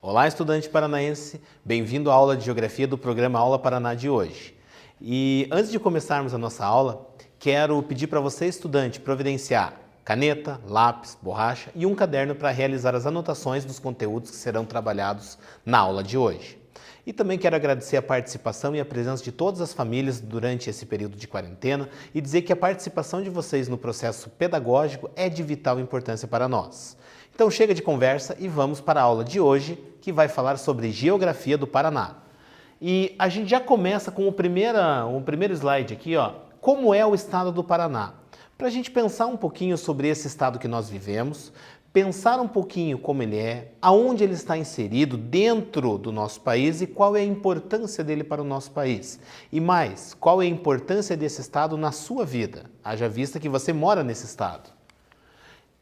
Olá, estudante paranaense, bem-vindo à aula de Geografia do programa Aula Paraná de hoje. E antes de começarmos a nossa aula, quero pedir para você, estudante, providenciar caneta, lápis, borracha e um caderno para realizar as anotações dos conteúdos que serão trabalhados na aula de hoje. E também quero agradecer a participação e a presença de todas as famílias durante esse período de quarentena e dizer que a participação de vocês no processo pedagógico é de vital importância para nós. Então chega de conversa e vamos para a aula de hoje, que vai falar sobre Geografia do Paraná. E a gente já começa com o primeiro slide aqui, ó, como é o estado do Paraná. Para a gente pensar um pouquinho sobre esse estado que nós vivemos, pensar um pouquinho como ele é, aonde ele está inserido dentro do nosso país e qual é a importância dele para o nosso país. E mais, qual é a importância desse estado na sua vida, haja vista que você mora nesse estado.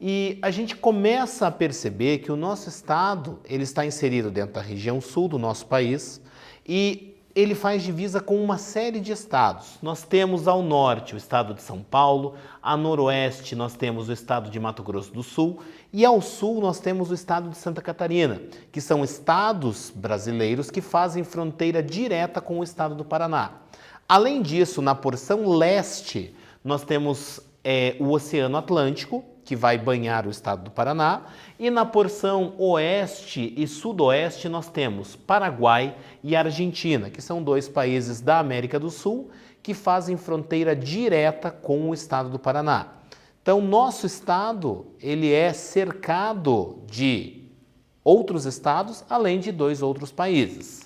E a gente começa a perceber que o nosso estado ele está inserido dentro da região sul do nosso país e ele faz divisa com uma série de estados. Nós temos ao norte o estado de São Paulo, a noroeste nós temos o estado de Mato Grosso do Sul e ao sul nós temos o estado de Santa Catarina, que são estados brasileiros que fazem fronteira direta com o estado do Paraná. Além disso, na porção leste, nós temos o Oceano Atlântico, que vai banhar o estado do Paraná, e na porção oeste e sudoeste nós temos Paraguai e Argentina, que são dois países da América do Sul que fazem fronteira direta com o estado do Paraná. Então, nosso estado ele é cercado de outros estados, além de dois outros países.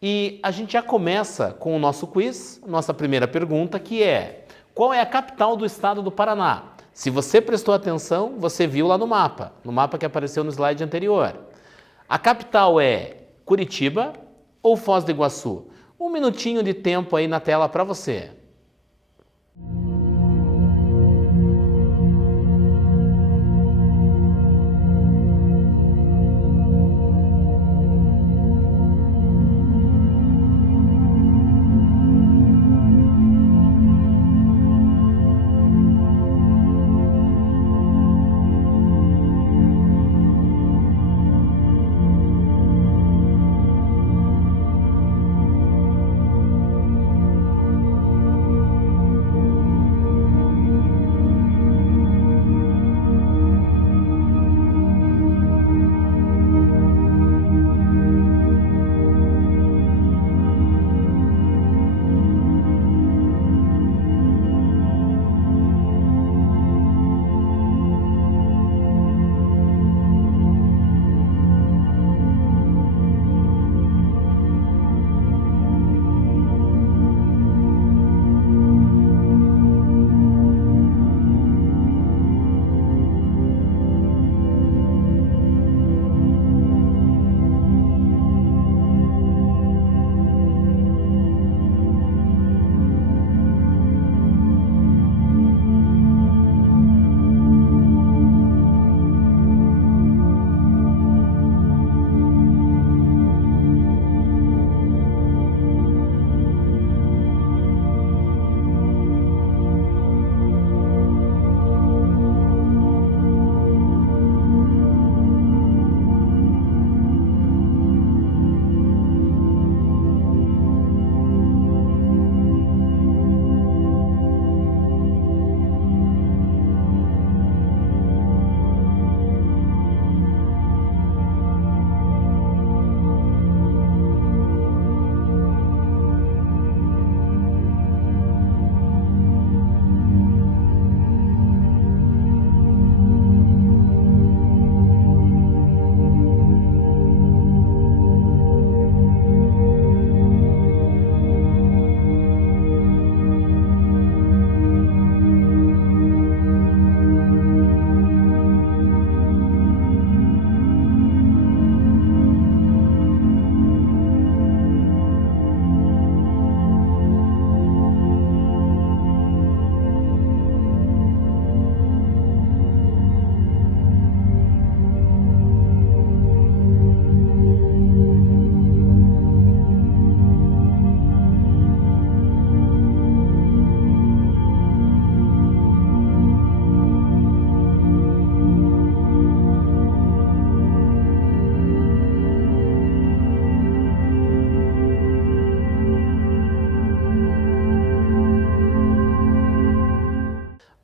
E a gente já começa com o nosso quiz, nossa primeira pergunta, que é: qual é a capital do estado do Paraná? Se você prestou atenção, você viu lá no mapa que apareceu no slide anterior. A capital é Curitiba ou Foz do Iguaçu? Um minutinho de tempo aí na tela para você.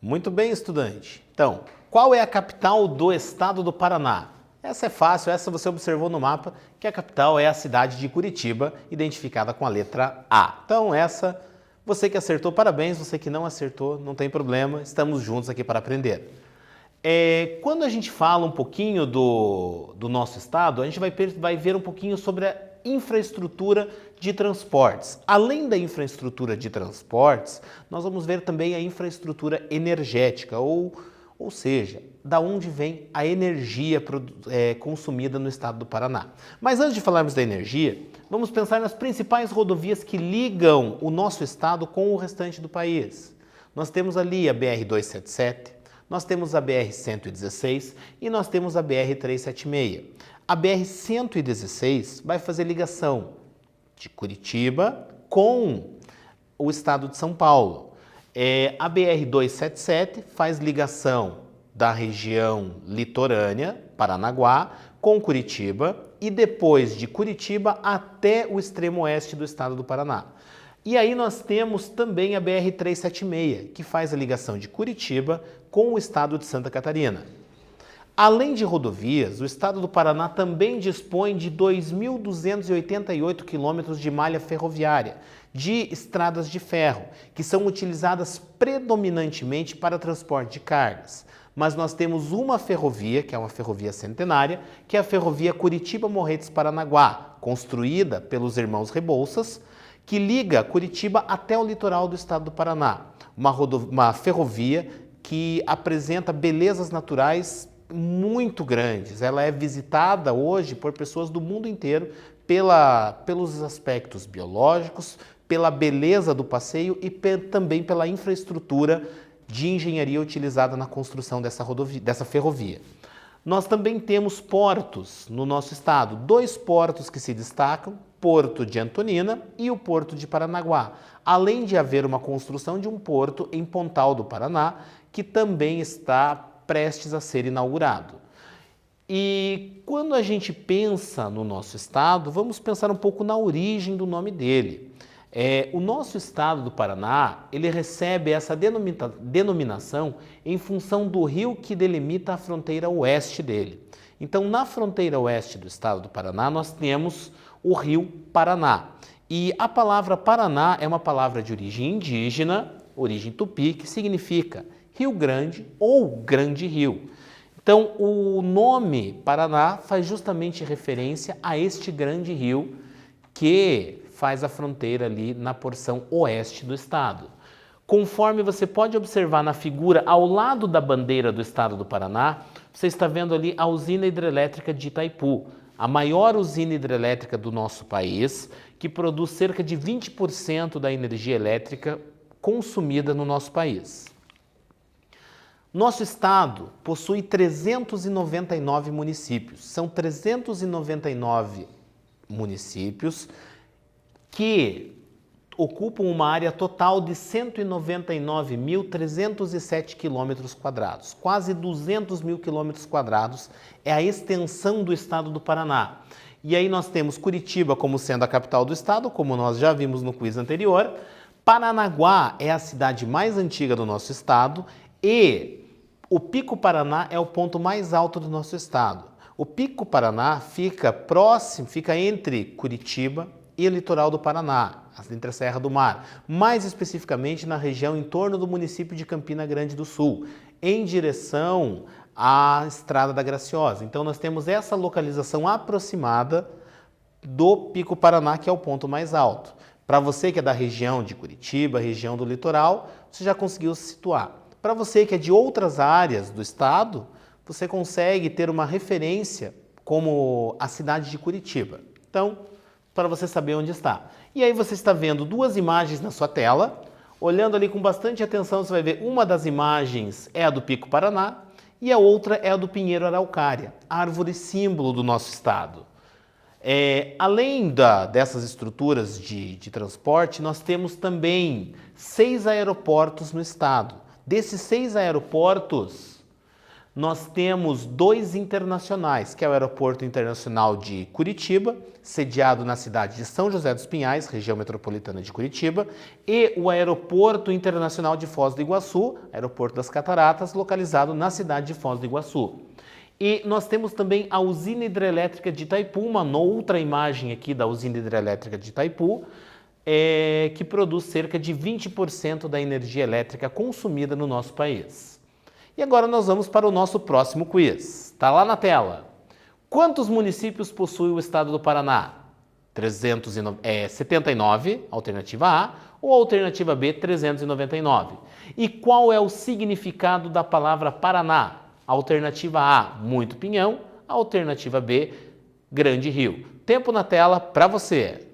Muito bem, estudante. Então, qual é a capital do estado do Paraná? Essa é fácil, essa você observou no mapa, que a capital é a cidade de Curitiba, identificada com a letra A. Então, essa, você que acertou, parabéns, você que não acertou, não tem problema, estamos juntos aqui para aprender. Quando a gente fala um pouquinho do nosso estado, a gente vai ver um pouquinho sobre a infraestrutura de transportes. Além da infraestrutura de transportes, nós vamos ver também a infraestrutura energética, ou seja, da onde vem a energia consumida no estado do Paraná. Mas antes de falarmos da energia, vamos pensar nas principais rodovias que ligam o nosso estado com o restante do país. Nós temos ali a BR-277, nós temos a BR-116 e nós temos a BR-376. A BR-116 vai fazer ligação de Curitiba com o estado de São Paulo. A BR-277 faz ligação da região litorânea, Paranaguá, com Curitiba e depois de Curitiba até o extremo oeste do estado do Paraná. E aí nós temos também a BR-376, que faz a ligação de Curitiba com o estado de Santa Catarina. Além de rodovias, o estado do Paraná também dispõe de 2.288 quilômetros de malha ferroviária, de estradas de ferro, que são utilizadas predominantemente para transporte de cargas. Mas nós temos uma ferrovia, que é uma ferrovia centenária, que é a ferrovia Curitiba-Morretes-Paranaguá, construída pelos irmãos Rebouças, que liga Curitiba até o litoral do estado do Paraná. Uma ferrovia que apresenta belezas naturais muito grandes. Ela é visitada hoje por pessoas do mundo inteiro pelos aspectos biológicos, pela beleza do passeio e também pela infraestrutura de engenharia utilizada na construção dessa ferrovia. Nós também temos portos no nosso estado, 2 portos que se destacam, Porto de Antonina e o Porto de Paranaguá, além de haver uma construção de um porto em Pontal do Paraná, que também está prestes a ser inaugurado. E quando a gente pensa no nosso estado, vamos pensar um pouco na origem do nome dele. O nosso estado do Paraná, ele recebe essa denominação em função do rio que delimita a fronteira oeste dele. Então, na fronteira oeste do estado do Paraná, nós temos o rio Paraná. E a palavra Paraná é uma palavra de origem indígena, origem tupi, que significa Rio Grande ou Grande Rio. Então, o nome Paraná faz justamente referência a este grande rio que faz a fronteira ali na porção oeste do estado. Conforme você pode observar na figura ao lado da bandeira do estado do Paraná, você está vendo ali a usina hidrelétrica de Itaipu, a maior usina hidrelétrica do nosso país, que produz cerca de 20% da energia elétrica consumida no nosso país. Nosso estado possui 399 municípios. São 399 municípios que ocupam uma área total de 199.307 quilômetros quadrados. Quase 200 mil quilômetros quadrados é a extensão do estado do Paraná. E aí nós temos Curitiba como sendo a capital do estado, como nós já vimos no quiz anterior. Paranaguá é a cidade mais antiga do nosso estado e o Pico Paraná é o ponto mais alto do nosso estado. O Pico Paraná fica entre Curitiba e o litoral do Paraná, entre a Serra do Mar, mais especificamente na região em torno do município de Campina Grande do Sul, em direção à Estrada da Graciosa. Então nós temos essa localização aproximada do Pico Paraná, que é o ponto mais alto. Para você que é da região de Curitiba, região do litoral, você já conseguiu se situar. Para você que é de outras áreas do estado, você consegue ter uma referência como a cidade de Curitiba. Então, para você saber onde está. E aí você está vendo 2 imagens na sua tela. Olhando ali com bastante atenção, você vai ver uma das imagens é a do Pico Paraná e a outra é a do Pinheiro Araucária, árvore símbolo do nosso estado. Além dessas estruturas de transporte, nós temos também 6 aeroportos no estado. Desses 6 aeroportos, nós temos dois internacionais, que é o Aeroporto Internacional de Curitiba, sediado na cidade de São José dos Pinhais, região metropolitana de Curitiba, e o Aeroporto Internacional de Foz do Iguaçu, Aeroporto das Cataratas, localizado na cidade de Foz do Iguaçu. E nós temos também a usina hidrelétrica de Itaipu, uma outra imagem aqui da usina hidrelétrica de Itaipu, que produz cerca de 20% da energia elétrica consumida no nosso país. E agora nós vamos para o nosso próximo quiz. Está lá na tela. Quantos municípios possui o estado do Paraná? 79, alternativa A, ou alternativa B, 399. E qual é o significado da palavra Paraná? Alternativa A, muito pinhão. Alternativa B, grande rio. Tempo na tela para você.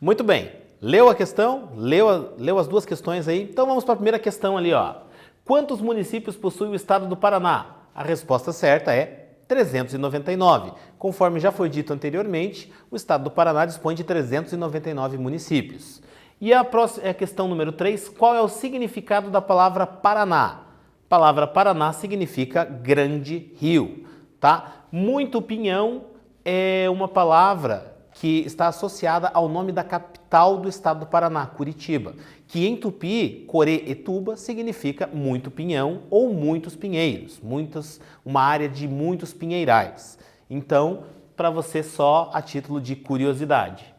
Muito bem, Leu a questão? Leu as duas questões aí? Então vamos para a primeira questão ali, ó. Quantos municípios possui o estado do Paraná? A resposta certa é 399. Conforme já foi dito anteriormente, o estado do Paraná dispõe de 399 municípios. E a próxima, a questão número 3, qual é o significado da palavra Paraná? A palavra Paraná significa grande rio, tá? Muito pinhão é uma palavra que está associada ao nome da capital do estado do Paraná, Curitiba, que em tupi, Coreetuba, significa muito pinhão ou muitos pinheiros, uma área de muitos pinheirais. Então, para você só a título de curiosidade.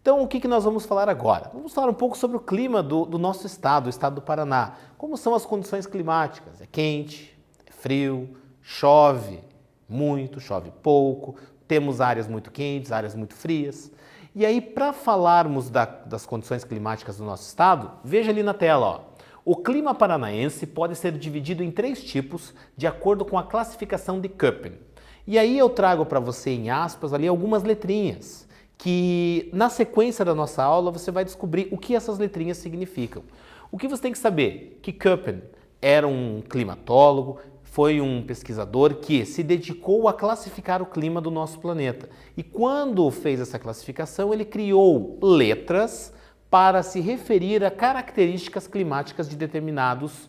Então, o que nós vamos falar agora? Vamos falar um pouco sobre o clima do nosso estado, o estado do Paraná. Como são as condições climáticas? É quente, é frio, chove muito, chove pouco, temos áreas muito quentes, áreas muito frias. E aí, para falarmos das condições climáticas do nosso estado, veja ali na tela, ó. O clima paranaense pode ser dividido em 3 tipos de acordo com a classificação de Köppen. E aí eu trago para você em aspas ali algumas letrinhas, que na sequência da nossa aula você vai descobrir o que essas letrinhas significam. O que você tem que saber? Que Köppen era um climatólogo, foi um pesquisador que se dedicou a classificar o clima do nosso planeta. E quando fez essa classificação, ele criou letras para se referir a características climáticas de determinados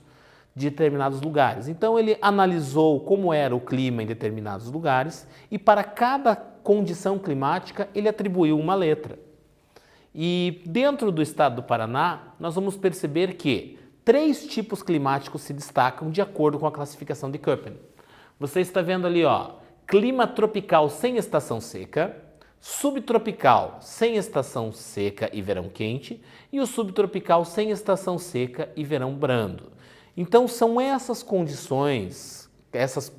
lugares. Então ele analisou como era o clima em determinados lugares e para cada condição climática ele atribuiu uma letra. E dentro do estado do Paraná, nós vamos perceber que 3 tipos climáticos se destacam de acordo com a classificação de Köppen. Você está vendo ali, ó, clima tropical sem estação seca, subtropical sem estação seca e verão quente e o subtropical sem estação seca e verão brando. Então são essas condições, esses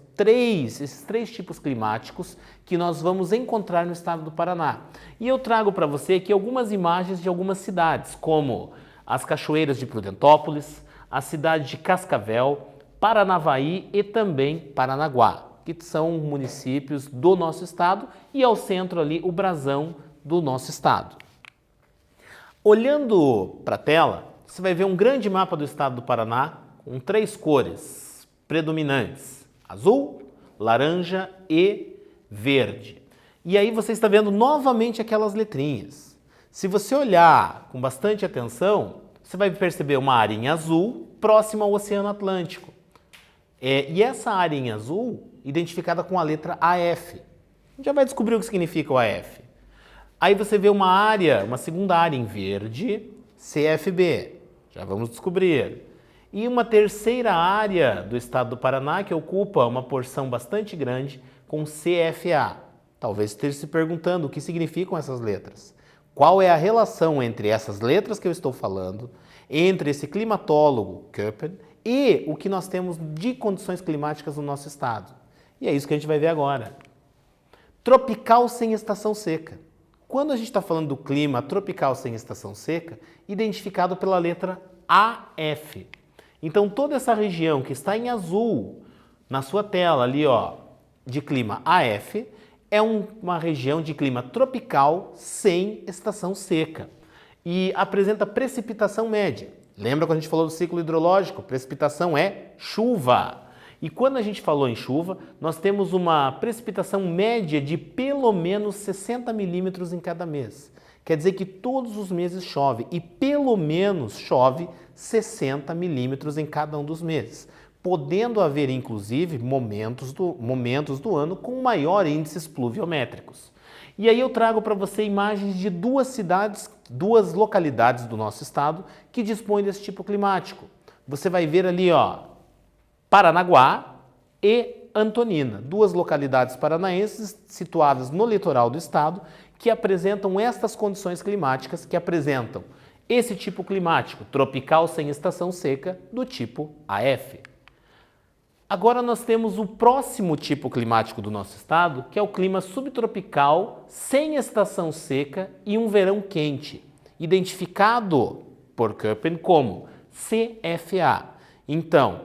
3 tipos climáticos que nós vamos encontrar no estado do Paraná. E eu trago para você aqui algumas imagens de algumas cidades, como as cachoeiras de Prudentópolis, a cidade de Cascavel, Paranavaí e também Paranaguá, que são municípios do nosso estado e ao centro ali o brasão do nosso estado. Olhando para a tela, você vai ver um grande mapa do estado do Paraná com 3 cores predominantes, azul, laranja e verde. E aí você está vendo novamente aquelas letrinhas. Se você olhar com bastante atenção, você vai perceber uma área em azul próxima ao Oceano Atlântico. E essa área em azul, identificada com a letra AF. Já vai descobrir o que significa o AF. Aí você vê uma segunda área em verde, CFB. Já vamos descobrir. E uma terceira área do estado do Paraná que ocupa uma porção bastante grande com CFA. Talvez esteja se perguntando o que significam essas letras. Qual é a relação entre essas letras que eu estou falando, entre esse climatólogo Köppen e o que nós temos de condições climáticas no nosso estado? E é isso que a gente vai ver agora. Tropical sem estação seca. Quando a gente está falando do clima tropical sem estação seca, identificado pela letra AF. Então toda essa região que está em azul na sua tela ali, ó, de clima AF, é uma região de clima tropical sem estação seca e apresenta precipitação média. Lembra quando a gente falou do ciclo hidrológico? Precipitação é chuva. E quando a gente falou em chuva, nós temos uma precipitação média de pelo menos 60 milímetros em cada mês. Quer dizer que todos os meses chove e pelo menos chove 60 milímetros em cada um dos meses, podendo haver inclusive momentos do ano com maior índices pluviométricos. E aí eu trago para você imagens de 2 localidades do nosso estado que dispõem desse tipo climático. Você vai ver ali, ó, Paranaguá e Antonina, 2 localidades paranaenses situadas no litoral do estado que apresentam estas condições climáticas, que apresentam esse tipo climático, tropical sem estação seca, do tipo AF. Agora nós temos o próximo tipo climático do nosso estado, que é o clima subtropical sem estação seca e um verão quente, identificado por Köppen como CFA. Então,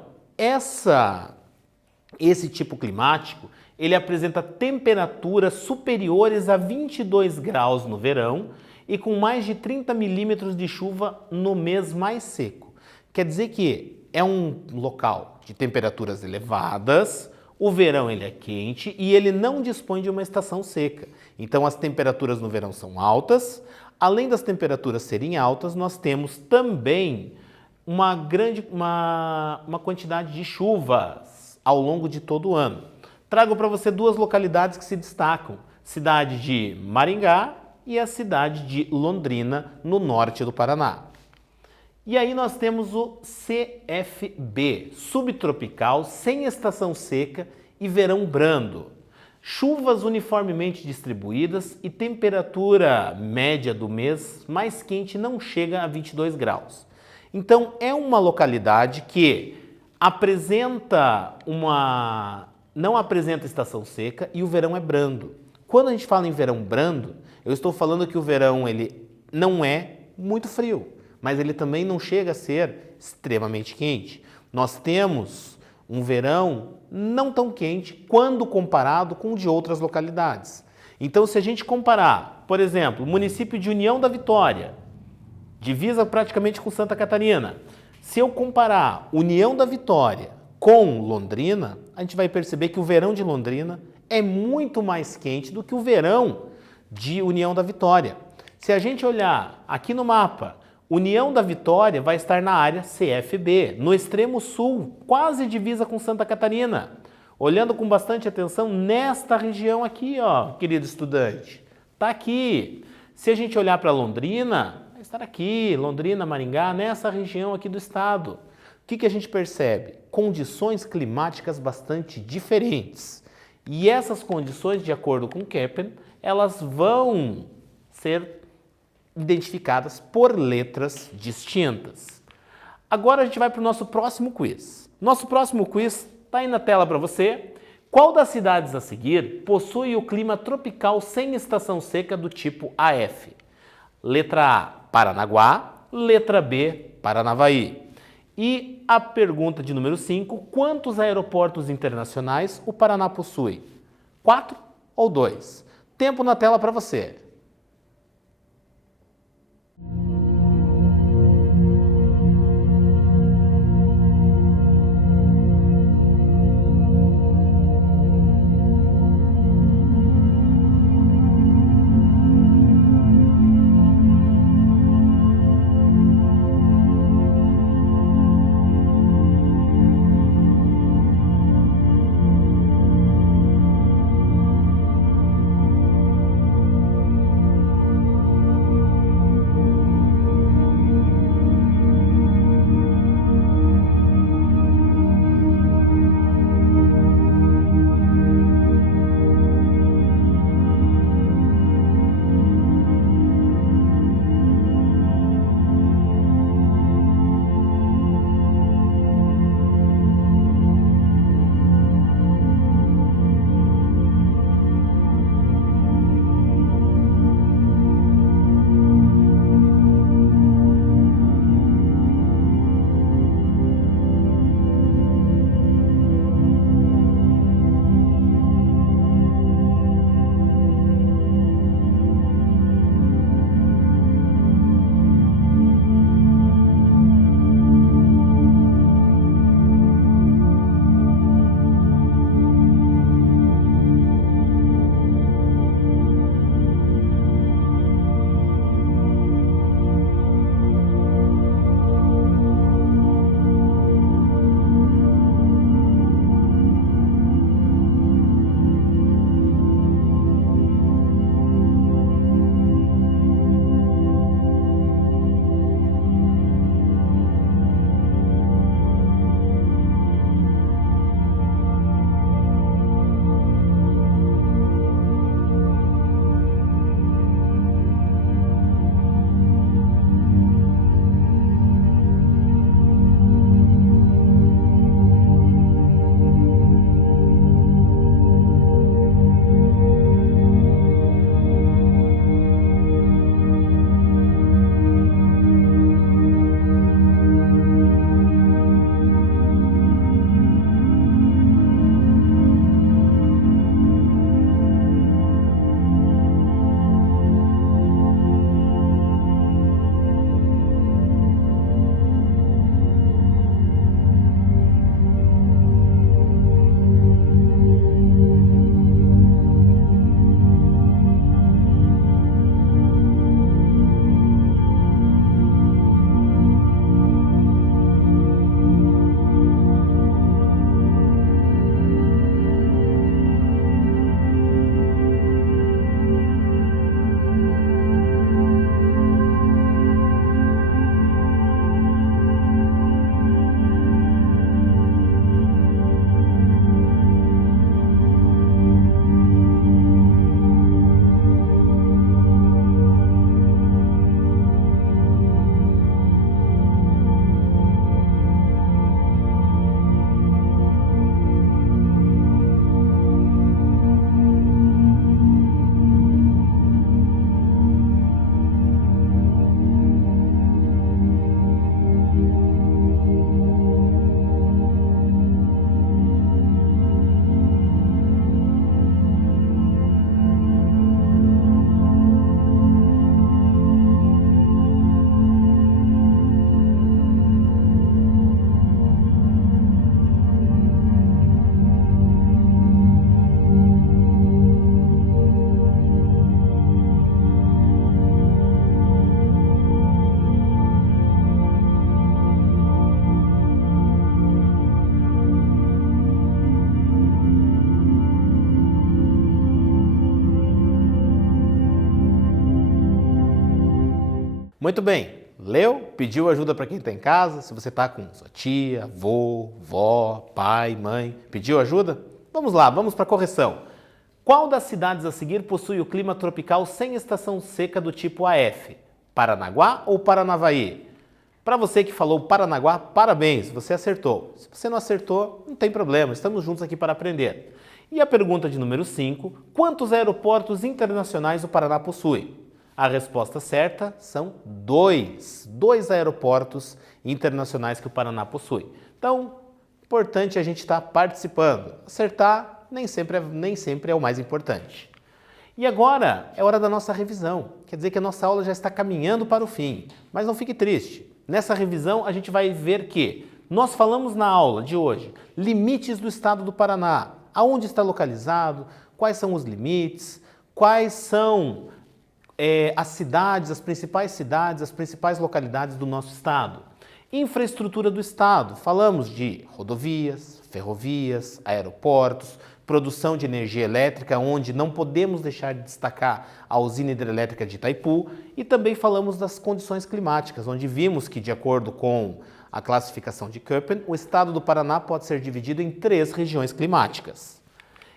esse tipo climático, ele apresenta temperaturas superiores a 22 graus no verão e com mais de 30 milímetros de chuva no mês mais seco. Quer dizer que é um local de temperaturas elevadas, o verão ele é quente e ele não dispõe de uma estação seca. Então as temperaturas no verão são altas. Além das temperaturas serem altas, nós temos também uma quantidade de chuvas ao longo de todo o ano. Trago para você duas localidades que se destacam, cidade de Maringá e a cidade de Londrina, no norte do Paraná. E aí nós temos o CFB, subtropical, sem estação seca e verão brando. Chuvas uniformemente distribuídas e temperatura média do mês mais quente não chega a 22 graus. Então é uma localidade que não apresenta estação seca e o verão é brando. Quando a gente fala em verão brando, eu estou falando que o verão ele não é muito frio, mas ele também não chega a ser extremamente quente. Nós temos um verão não tão quente quando comparado com o de outras localidades. Então, se a gente comparar, por exemplo, o município de União da Vitória, divisa praticamente com Santa Catarina, se eu comparar União da Vitória com Londrina, a gente vai perceber que o verão de Londrina é muito mais quente do que o verão de União da Vitória. Se a gente olhar aqui no mapa, União da Vitória vai estar na área CFB, no extremo sul, quase divisa com Santa Catarina. Olhando com bastante atenção nesta região aqui, ó, querido estudante. Está aqui. Se a gente olhar para Londrina, vai estar aqui, Londrina, Maringá, nessa região aqui do estado. O que a gente percebe? Condições climáticas bastante diferentes. E essas condições, de acordo com Kepler, elas vão ser identificadas por letras distintas. Agora a gente vai para o nosso próximo quiz. Nosso próximo quiz está aí na tela para você. Qual das cidades a seguir possui o clima tropical sem estação seca do tipo AF? Letra A, Paranaguá. Letra B, Paranavaí. E a pergunta de número 5, quantos aeroportos internacionais o Paraná possui? 4 ou 2? Tempo na tela para você. Muito bem, leu? Pediu ajuda para quem está em casa? Se você está com sua tia, avô, vó, pai, mãe, pediu ajuda? Vamos lá, vamos para a correção. Qual das cidades a seguir possui o clima tropical sem estação seca do tipo AF? Paranaguá ou Paranavaí? Para você que falou Paranaguá, parabéns, você acertou. Se você não acertou, não tem problema, estamos juntos aqui para aprender. E a pergunta de número 5, quantos aeroportos internacionais o Paraná possui? A resposta certa são 2. 2 aeroportos internacionais que o Paraná possui. Então, importante a gente estar participando. Acertar nem sempre é o mais importante. E agora é hora da nossa revisão. Quer dizer que a nossa aula já está caminhando para o fim. Mas não fique triste. Nessa revisão a gente vai ver que nós falamos na aula de hoje limites do estado do Paraná. Aonde está localizado, quais são os limites, quais são as cidades, as principais localidades do nosso estado. Infraestrutura do estado, falamos de rodovias, ferrovias, aeroportos, produção de energia elétrica, onde não podemos deixar de destacar a usina hidrelétrica de Itaipu, e também falamos das condições climáticas, onde vimos que, de acordo com a classificação de Köppen, o estado do Paraná pode ser dividido em 3 regiões climáticas.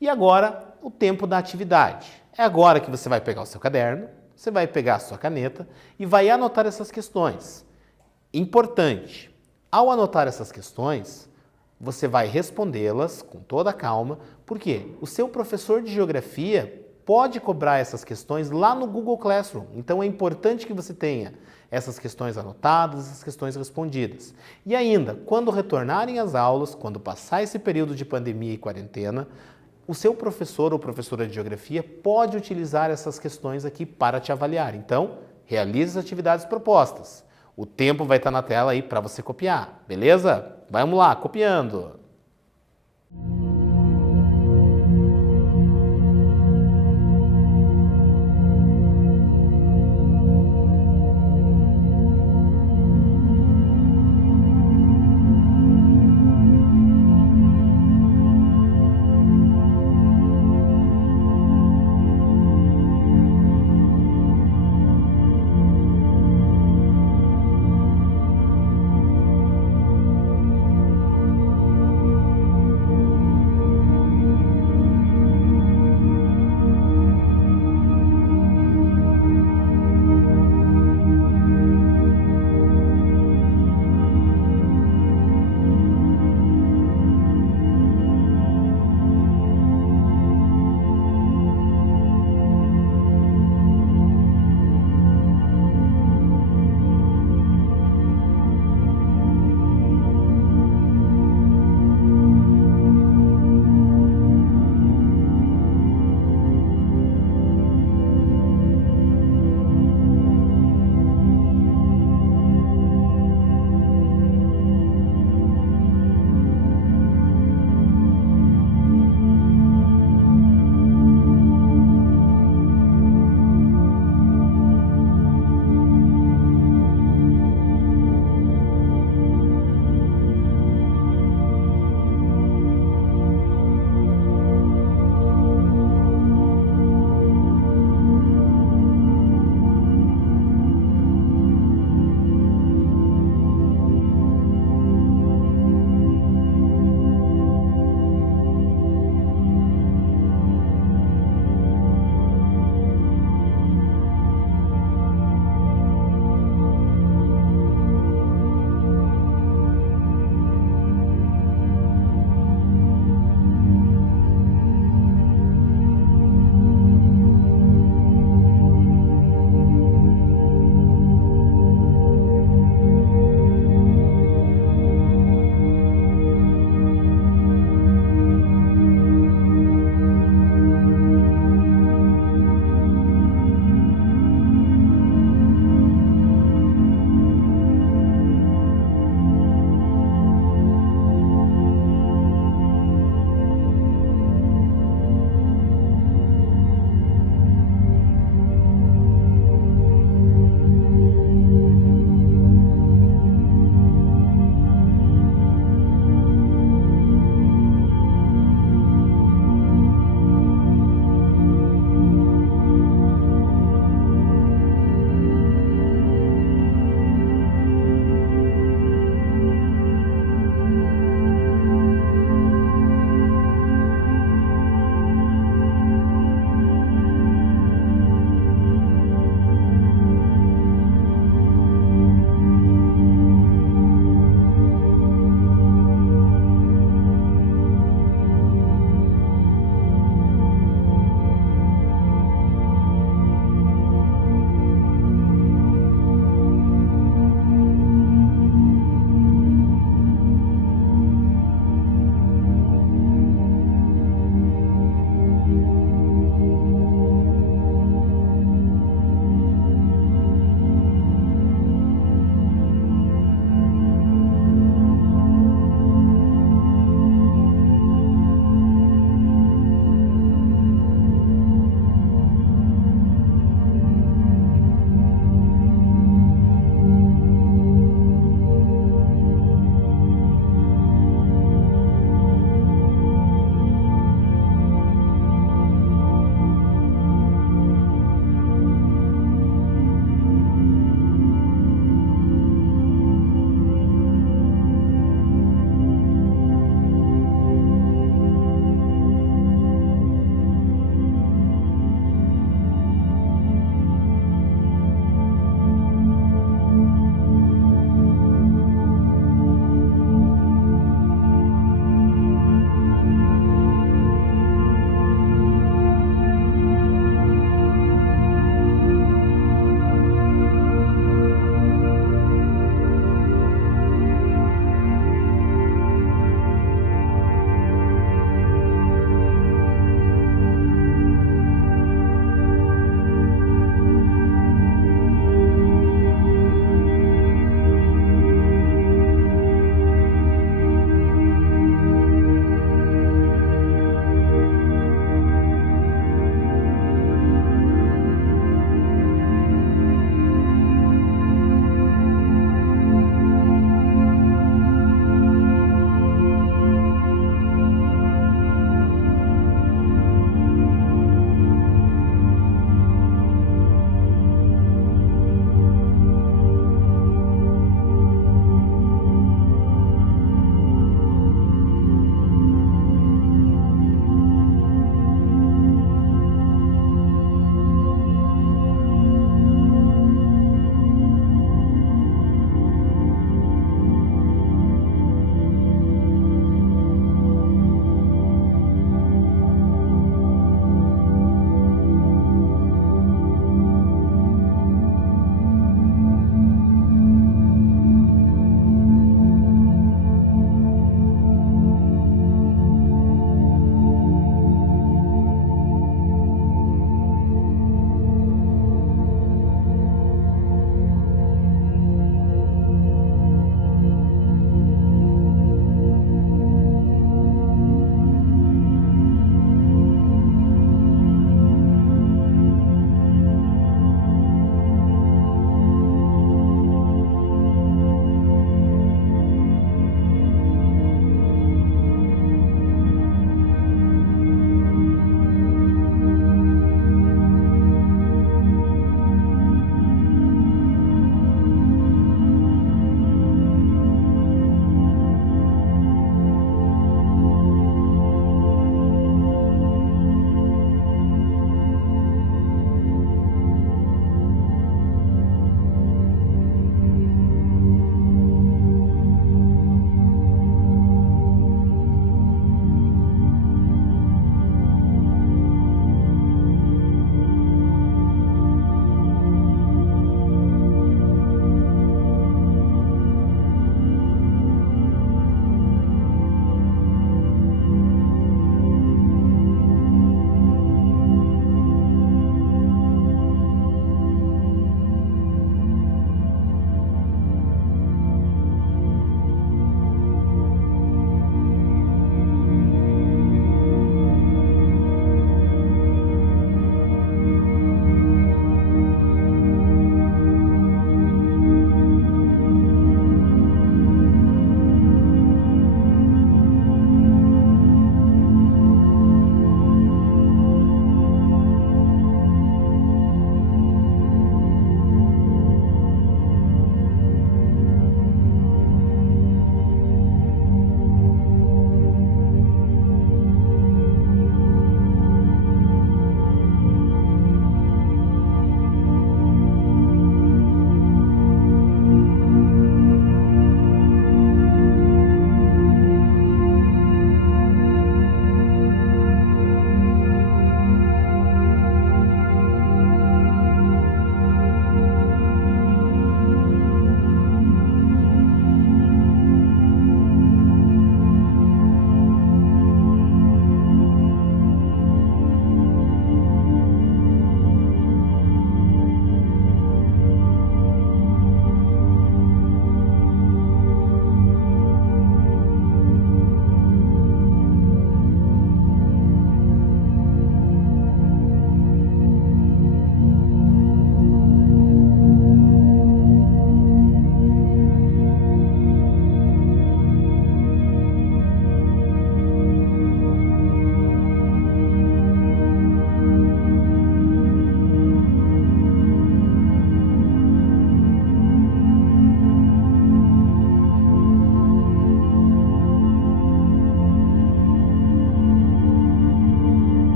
E agora, o tempo da atividade. É agora que você vai pegar o seu caderno, você vai pegar a sua caneta e vai anotar essas questões. Importante, ao anotar essas questões, você vai respondê-las com toda a calma, porque o seu professor de geografia pode cobrar essas questões lá no Google Classroom. Então é importante que você tenha essas questões anotadas, essas questões respondidas. E ainda, quando retornarem às aulas, quando passar esse período de pandemia e quarentena, o seu professor ou professora de geografia pode utilizar essas questões aqui para te avaliar. Então, realize as atividades propostas. O tempo vai estar na tela aí para você copiar, beleza? Vamos lá, copiando.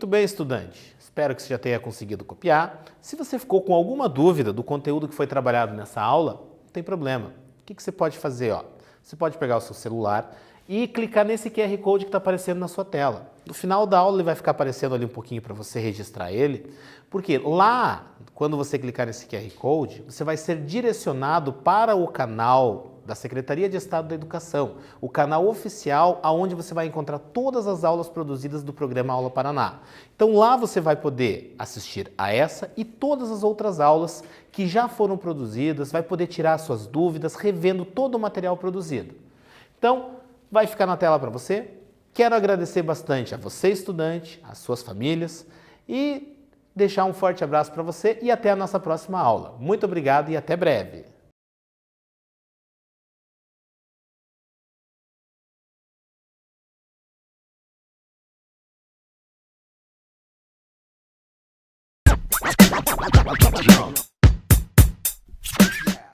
Muito bem, estudante. Espero que você já tenha conseguido copiar. Se você ficou com alguma dúvida do conteúdo que foi trabalhado nessa aula, não tem problema. O que você pode fazer? Você pode pegar o seu celular e clicar nesse QR Code que está aparecendo na sua tela. No final da aula ele vai ficar aparecendo ali um pouquinho para você registrar ele, porque lá, quando você clicar nesse QR Code, você vai ser direcionado para o canal da Secretaria de Estado da Educação, o canal oficial onde você vai encontrar todas as aulas produzidas do programa Aula Paraná. Então lá você vai poder assistir a essa e todas as outras aulas que já foram produzidas, vai poder tirar suas dúvidas, revendo todo o material produzido. Então, vai ficar na tela para você. Quero agradecer bastante a você, estudante, às suas famílias e deixar um forte abraço para você e até a nossa próxima aula. Muito obrigado e até breve. Jump.